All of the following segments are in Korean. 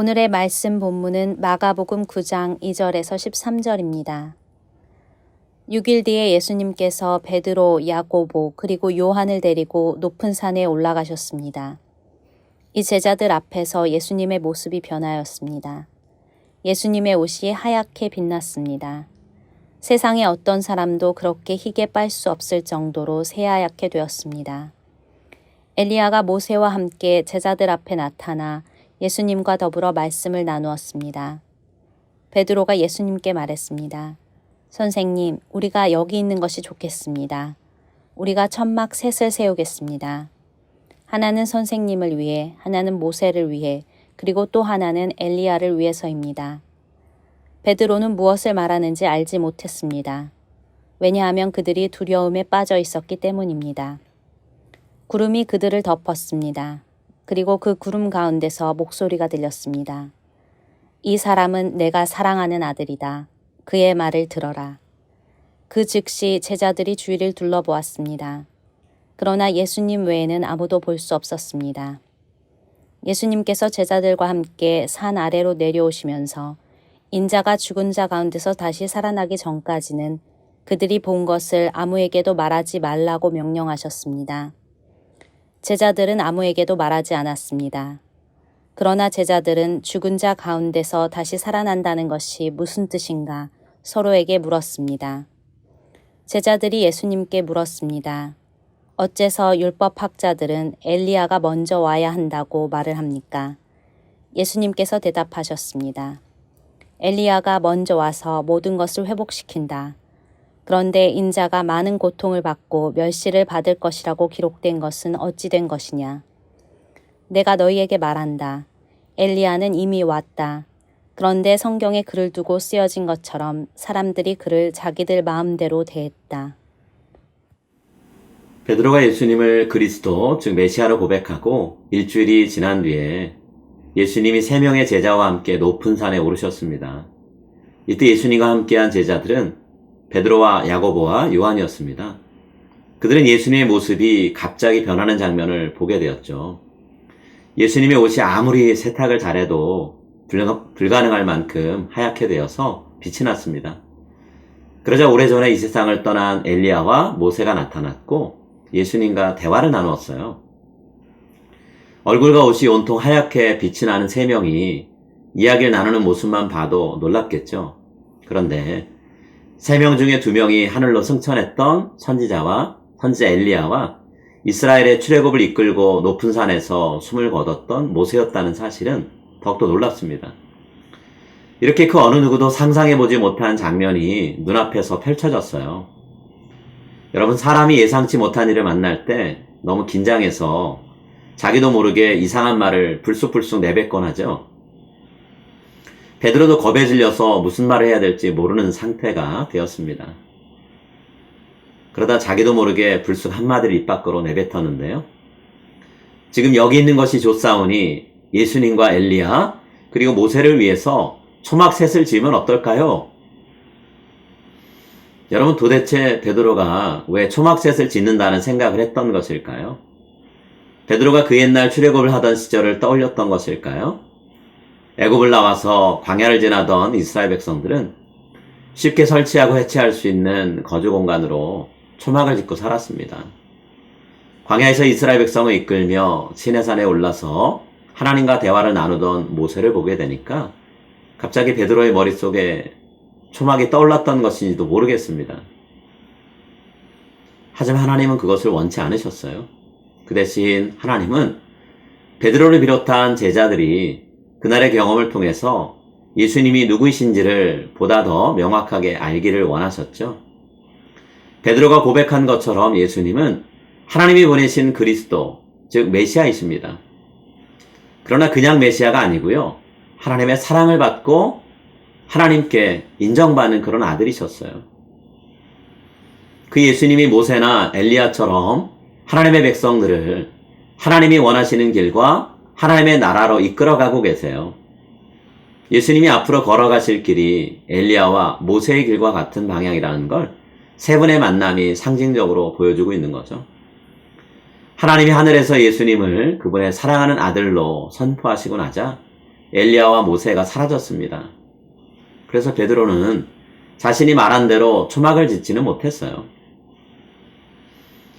오늘의 말씀 본문은 마가복음 9장 2절에서 13절입니다. 6일 뒤에 예수님께서 베드로, 야고보, 그리고 요한을 데리고 높은 산에 올라가셨습니다. 이 제자들 앞에서 예수님의 모습이 변하였습니다. 예수님의 옷이 하얗게 빛났습니다. 세상에 어떤 사람도 그렇게 희게 빨 수 없을 정도로 새하얗게 되었습니다. 엘리야가 모세와 함께 제자들 앞에 나타나 예수님과 더불어 말씀을 나누었습니다. 베드로가 예수님께 말했습니다. 선생님, 우리가 여기 있는 것이 좋겠습니다. 우리가 천막 셋을 세우겠습니다. 하나는 선생님을 위해, 하나는 모세를 위해, 그리고 또 하나는 엘리야를 위해서입니다. 베드로는 무엇을 말하는지 알지 못했습니다. 왜냐하면 그들이 두려움에 빠져 있었기 때문입니다. 구름이 그들을 덮었습니다. 그리고 그 구름 가운데서 목소리가 들렸습니다. 이 사람은 내가 사랑하는 아들이다. 그의 말을 들어라. 그 즉시 제자들이 주위를 둘러보았습니다. 그러나 예수님 외에는 아무도 볼 수 없었습니다. 예수님께서 제자들과 함께 산 아래로 내려오시면서 인자가 죽은 자 가운데서 다시 살아나기 전까지는 그들이 본 것을 아무에게도 말하지 말라고 명령하셨습니다. 제자들은 아무에게도 말하지 않았습니다. 그러나 제자들은 죽은 자 가운데서 다시 살아난다는 것이 무슨 뜻인가 서로에게 물었습니다. 제자들이 예수님께 물었습니다. 어째서 율법학자들은 엘리야가 먼저 와야 한다고 말을 합니까? 예수님께서 대답하셨습니다. 엘리야가 먼저 와서 모든 것을 회복시킨다. 그런데 인자가 많은 고통을 받고 멸시를 받을 것이라고 기록된 것은 어찌 된 것이냐? 내가 너희에게 말한다. 엘리야는 이미 왔다. 그런데 성경에 그를 두고 쓰여진 것처럼 사람들이 그를 자기들 마음대로 대했다. 베드로가 예수님을 그리스도, 즉 메시아로 고백하고 일주일이 지난 뒤에 예수님이 3명의 제자와 함께 높은 산에 오르셨습니다. 이때 예수님과 함께한 제자들은 베드로와 야고보와 요한이었습니다. 그들은 예수님의 모습이 갑자기 변하는 장면을 보게 되었죠. 예수님의 옷이 아무리 세탁을 잘해도 불가능할 만큼 하얗게 되어서 빛이 났습니다. 그러자 오래전에 이 세상을 떠난 엘리야와 모세가 나타났고 예수님과 대화를 나누었어요. 얼굴과 옷이 온통 하얗게 빛이 나는 3명이 이야기를 나누는 모습만 봐도 놀랍겠죠. 그런데 3명 중에 2명이 하늘로 승천했던 선지자 엘리야와 이스라엘의 출애굽을 이끌고 높은 산에서 숨을 거뒀던 모세였다는 사실은 더욱더 놀랍습니다. 이렇게 그 어느 누구도 상상해보지 못한 장면이 눈앞에서 펼쳐졌어요. 여러분, 사람이 예상치 못한 일을 만날 때 너무 긴장해서 자기도 모르게 이상한 말을 불쑥불쑥 내뱉곤 하죠. 베드로도 겁에 질려서 무슨 말을 해야 될지 모르는 상태가 되었습니다. 그러다 자기도 모르게 불쑥 한마디를 입 밖으로 내뱉었는데요. 지금 여기 있는 것이 좋사오니 예수님과 엘리야 그리고 모세를 위해서 초막셋을 지으면 어떨까요? 여러분, 도대체 베드로가 왜 초막셋을 짓는다는 생각을 했던 것일까요? 베드로가 그 옛날 출애굽을 하던 시절을 떠올렸던 것일까요? 애굽을 나와서 광야를 지나던 이스라엘 백성들은 쉽게 설치하고 해체할 수 있는 거주 공간으로 초막을 짓고 살았습니다. 광야에서 이스라엘 백성을 이끌며 시내산에 올라서 하나님과 대화를 나누던 모세를 보게 되니까 갑자기 베드로의 머릿속에 초막이 떠올랐던 것인지도 모르겠습니다. 하지만 하나님은 그것을 원치 않으셨어요. 그 대신 하나님은 베드로를 비롯한 제자들이 그날의 경험을 통해서 예수님이 누구이신지를 보다 더 명확하게 알기를 원하셨죠. 베드로가 고백한 것처럼 예수님은 하나님이 보내신 그리스도, 즉 메시아이십니다. 그러나 그냥 메시아가 아니고요. 하나님의 사랑을 받고 하나님께 인정받는 그런 아들이셨어요. 그 예수님이 모세나 엘리야처럼 하나님의 백성들을 하나님이 원하시는 길과 하나님의 나라로 이끌어가고 계세요. 예수님이 앞으로 걸어가실 길이 엘리야와 모세의 길과 같은 방향이라는 걸 3분의 만남이 상징적으로 보여주고 있는 거죠. 하나님이 하늘에서 예수님을 그분의 사랑하는 아들로 선포하시고 나자 엘리야와 모세가 사라졌습니다. 그래서 베드로는 자신이 말한 대로 초막을 짓지는 못했어요.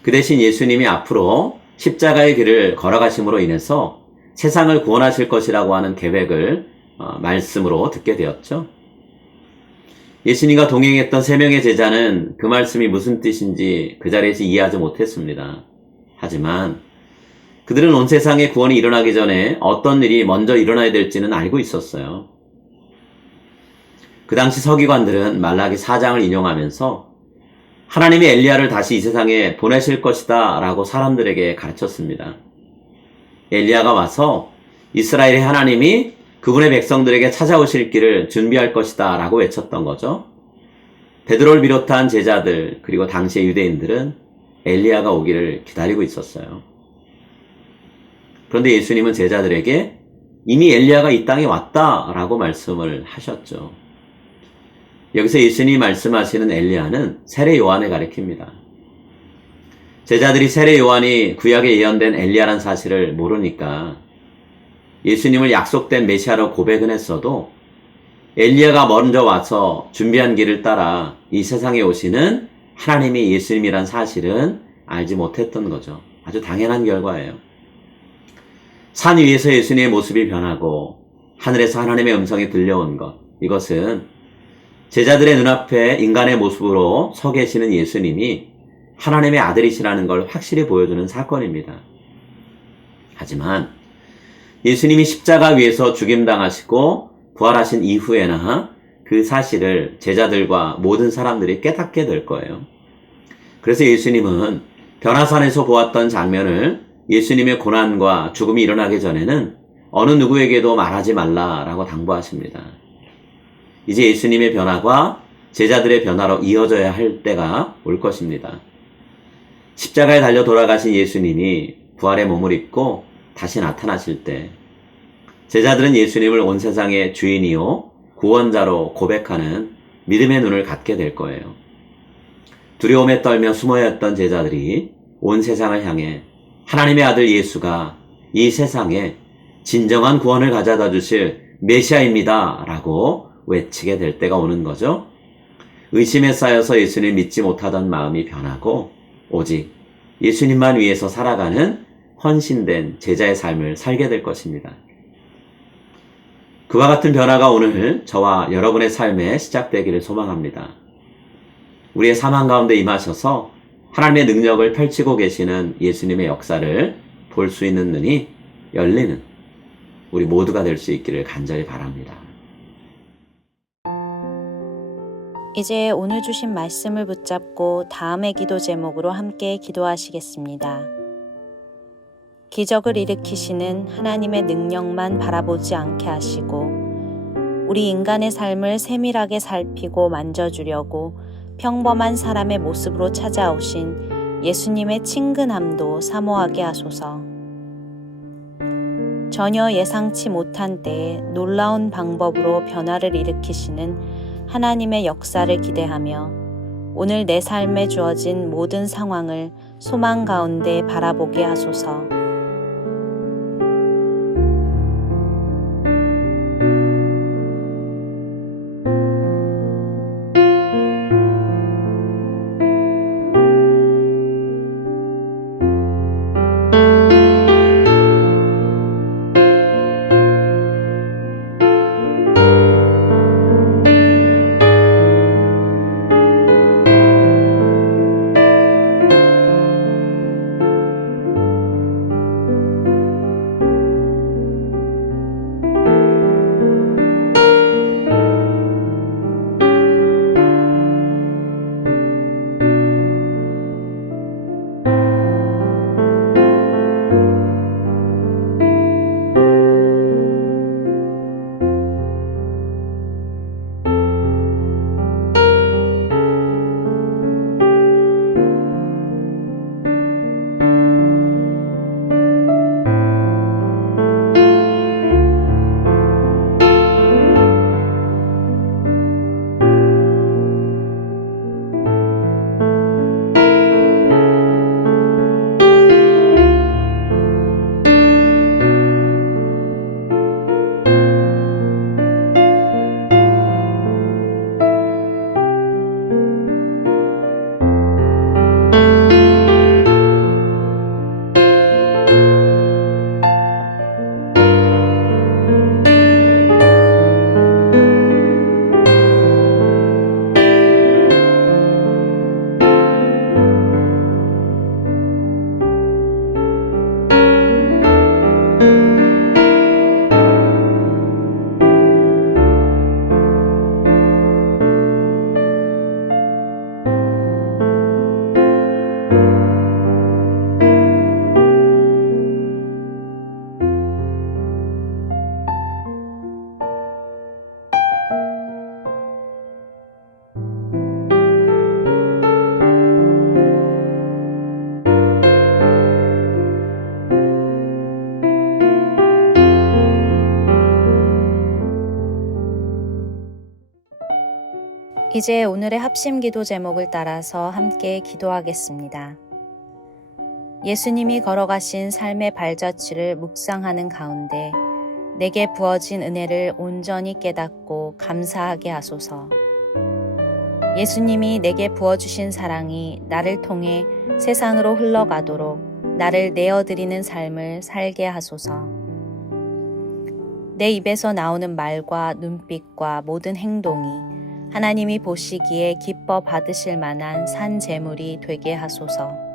그 대신 예수님이 앞으로 십자가의 길을 걸어가심으로 인해서 세상을 구원하실 것이라고 하는 계획을 말씀으로 듣게 되었죠. 예수님과 동행했던 세 명의 제자는 그 말씀이 무슨 뜻인지 그 자리에서 이해하지 못했습니다. 하지만 그들은 온 세상의 구원이 일어나기 전에 어떤 일이 먼저 일어나야 될지는 알고 있었어요. 그 당시 서기관들은 말라기 4장을 인용하면서 하나님이 엘리야를 다시 이 세상에 보내실 것이다 라고 사람들에게 가르쳤습니다. 엘리야가 와서 이스라엘의 하나님이 그분의 백성들에게 찾아오실 길을 준비할 것이다 라고 외쳤던 거죠. 베드로를 비롯한 제자들 그리고 당시의 유대인들은 엘리야가 오기를 기다리고 있었어요. 그런데 예수님은 제자들에게 이미 엘리야가 이 땅에 왔다라고 말씀을 하셨죠. 여기서 예수님이 말씀하시는 엘리야는 세례 요한을 가리킵니다. 제자들이 세례 요한이 구약에 예언된 엘리야란 사실을 모르니까 예수님을 약속된 메시아로 고백은 했어도 엘리야가 먼저 와서 준비한 길을 따라 이 세상에 오시는 하나님이 예수님이란 사실은 알지 못했던 거죠. 아주 당연한 결과예요. 산 위에서 예수님의 모습이 변하고 하늘에서 하나님의 음성이 들려온 것, 이것은 제자들의 눈앞에 인간의 모습으로 서 계시는 예수님이 하나님의 아들이시라는 걸 확실히 보여주는 사건입니다. 하지만 예수님이 십자가 위에서 죽임당하시고 부활하신 이후에나 그 사실을 제자들과 모든 사람들이 깨닫게 될 거예요. 그래서 예수님은 변화산에서 보았던 장면을 예수님의 고난과 죽음이 일어나기 전에는 어느 누구에게도 말하지 말라라고 당부하십니다. 이제 예수님의 변화가 제자들의 변화로 이어져야 할 때가 올 것입니다. 십자가에 달려 돌아가신 예수님이 부활의 몸을 입고 다시 나타나실 때 제자들은 예수님을 온 세상의 주인이요 구원자로 고백하는 믿음의 눈을 갖게 될 거예요. 두려움에 떨며 숨어야 했던 제자들이 온 세상을 향해 하나님의 아들 예수가 이 세상에 진정한 구원을 가져다 주실 메시아입니다 라고 외치게 될 때가 오는 거죠. 의심에 쌓여서 예수님을 믿지 못하던 마음이 변하고 오직 예수님만 위해서 살아가는 헌신된 제자의 삶을 살게 될 것입니다. 그와 같은 변화가 오늘 저와 여러분의 삶에 시작되기를 소망합니다. 우리의 삶 가운데 임하셔서 하나님의 능력을 펼치고 계시는 예수님의 역사를 볼 수 있는 눈이 열리는 우리 모두가 될 수 있기를 간절히 바랍니다. 이제 오늘 주신 말씀을 붙잡고 다음의 기도 제목으로 함께 기도하시겠습니다. 기적을 일으키시는 하나님의 능력만 바라보지 않게 하시고 우리 인간의 삶을 세밀하게 살피고 만져주려고 평범한 사람의 모습으로 찾아오신 예수님의 친근함도 사모하게 하소서. 전혀 예상치 못한 때에 놀라운 방법으로 변화를 일으키시는 하나님의 역사를 기대하며 오늘 내 삶에 주어진 모든 상황을 소망 가운데 바라보게 하소서. 이제 오늘의 합심 기도 제목을 따라서 함께 기도하겠습니다. 예수님이 걸어가신 삶의 발자취를 묵상하는 가운데 내게 부어진 은혜를 온전히 깨닫고 감사하게 하소서. 예수님이 내게 부어주신 사랑이 나를 통해 세상으로 흘러가도록 나를 내어드리는 삶을 살게 하소서. 내 입에서 나오는 말과 눈빛과 모든 행동이 하나님이 보시기에 기뻐 받으실 만한 산 제물이 되게 하소서.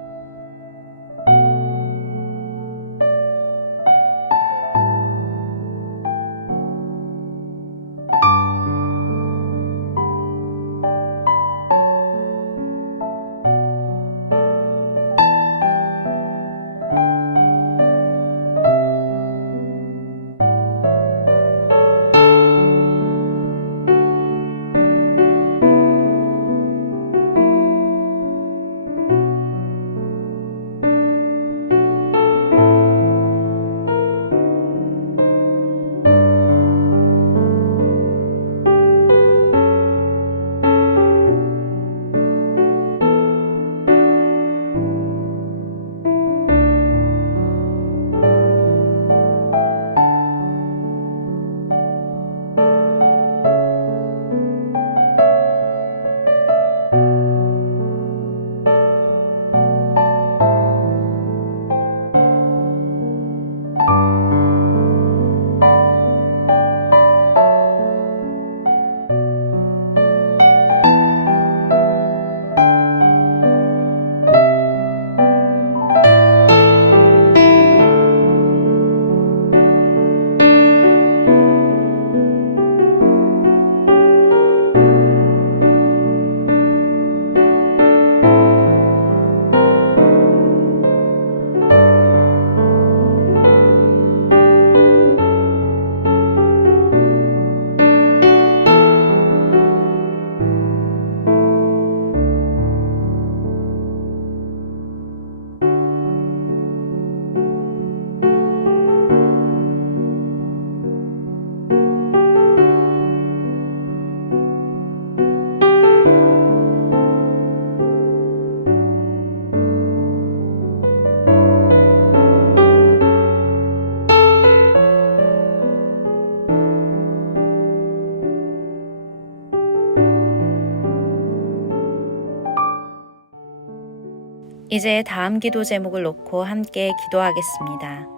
이제 다음 기도 제목을 놓고 함께 기도하겠습니다.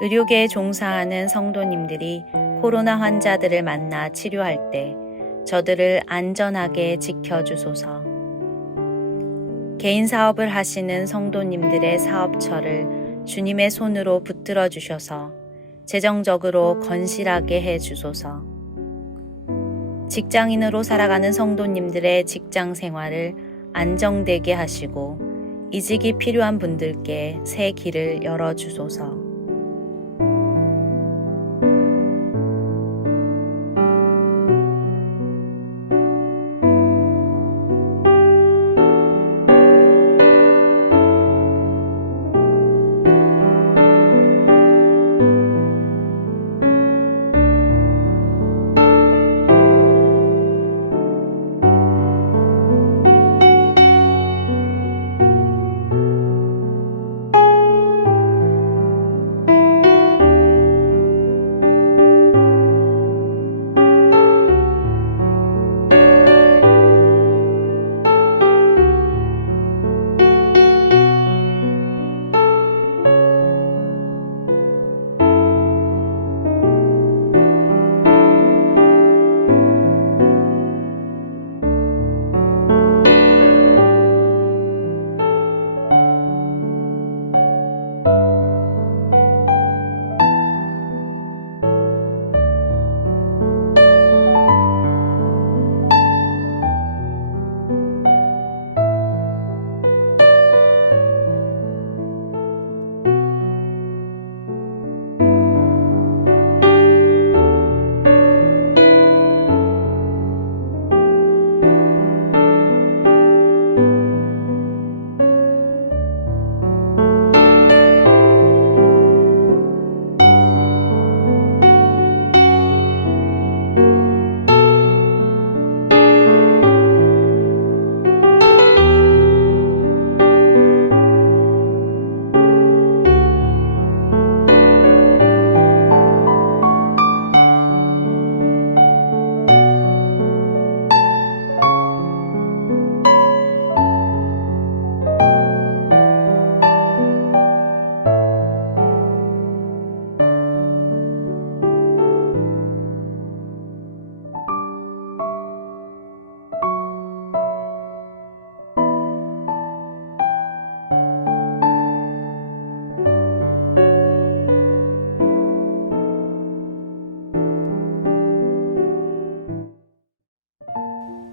의료계에 종사하는 성도님들이 코로나 환자들을 만나 치료할 때 저들을 안전하게 지켜주소서. 개인 사업을 하시는 성도님들의 사업처를 주님의 손으로 붙들어 주셔서 재정적으로 건실하게 해 주소서. 직장인으로 살아가는 성도님들의 직장 생활을 안정되게 하시고 이직이 필요한 분들께 새 길을 열어주소서.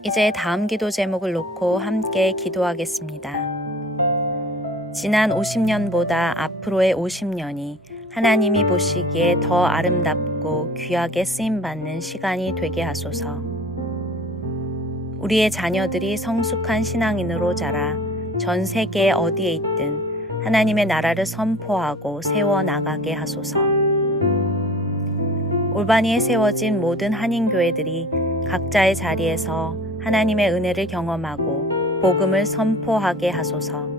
이제 다음 기도 제목을 놓고 함께 기도하겠습니다. 지난 50년보다 앞으로의 50년이 하나님이 보시기에 더 아름답고 귀하게 쓰임받는 시간이 되게 하소서. 우리의 자녀들이 성숙한 신앙인으로 자라 전 세계 어디에 있든 하나님의 나라를 선포하고 세워나가게 하소서. 올바니에 세워진 모든 한인교회들이 각자의 자리에서 하나님의 은혜를 경험하고 복음을 선포하게 하소서.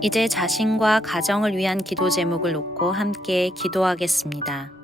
이제 자신과 가정을 위한 기도 제목을 놓고 함께 기도하겠습니다.